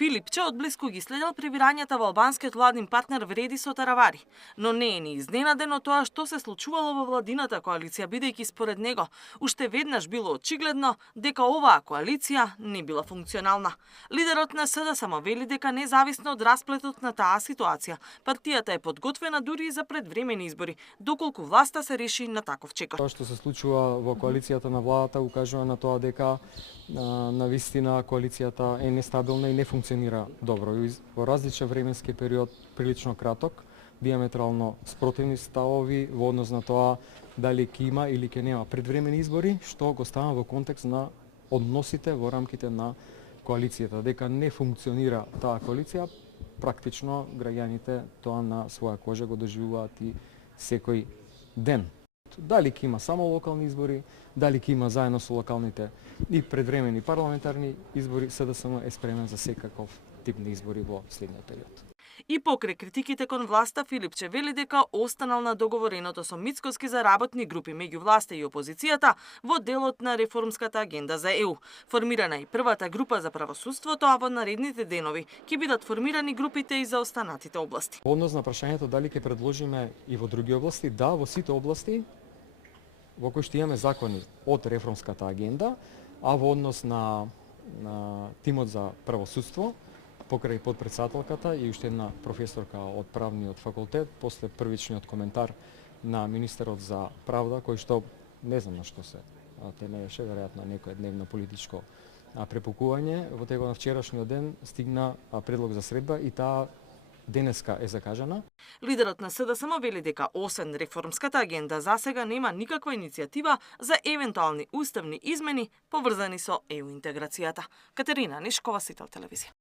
Филипче одблиску ги следел пребирањата во албанскиот владин партнер Вреди со Таравари, но не е ни изненаден од тоа што се случувало во владината коалиција, бидејќи според него уште веднаш било очигледно дека оваа коалиција не била функционална. Лидерот на СДСМ вели дека независно од расплетот на таа ситуација, партијата е подготвена дури и за предвремени избори, доколку власта се реши на таков чекор. Тоа што се случува во коалицијата на владата укажува на тоа дека навистина коалицијата е нестабилна и не функционира добро. Во различен временски период, прилично краток, диаметрално спротивни ставови во однос на тоа дали ќе има или ќе нема предвремени избори, што го ставам во контекст на односите во рамките на коалицијата. Дека не функционира таа коалиција, практично граѓаните тоа на своја кожа го доживуваат и секој ден. Дали ќе има само локални избори, дали ќе има заедно со локалните и предвремени парламентарни избори, СДСМ е спремен за секаков тип на избори во следниот период. И покрај критиките кон власта, Филипче вели дека останал на договореното со Мицкоски за работни групи меѓу власта и опозицијата во делот на реформската агенда за ЕУ. Формирана е првата група за правосудството, а во наредните денови ќе бидат формирани групите и за останатите области. Во однос на прашањето дали ќе предложиме и во други области, да, во сите области во кои што имаме закони од реформската агенда, а во однос на тимот за правосудство, покрај подпредседателката и уште една професорка од правниот факултет, после првичниот коментар на министерот за правда, кој што не знам на што се темееше, веројатно некое дневно политичко препукување, во текот на вчерашниот ден стигна предлог за средба и таа денеска е закажана. Лидерот на СДСМ вели дека освен реформската агенда засега нема никаква иницијатива за евентуални уставни измени поврзани со ЕУ интеграцијата. Катерина Нешкова, Сител телевизија.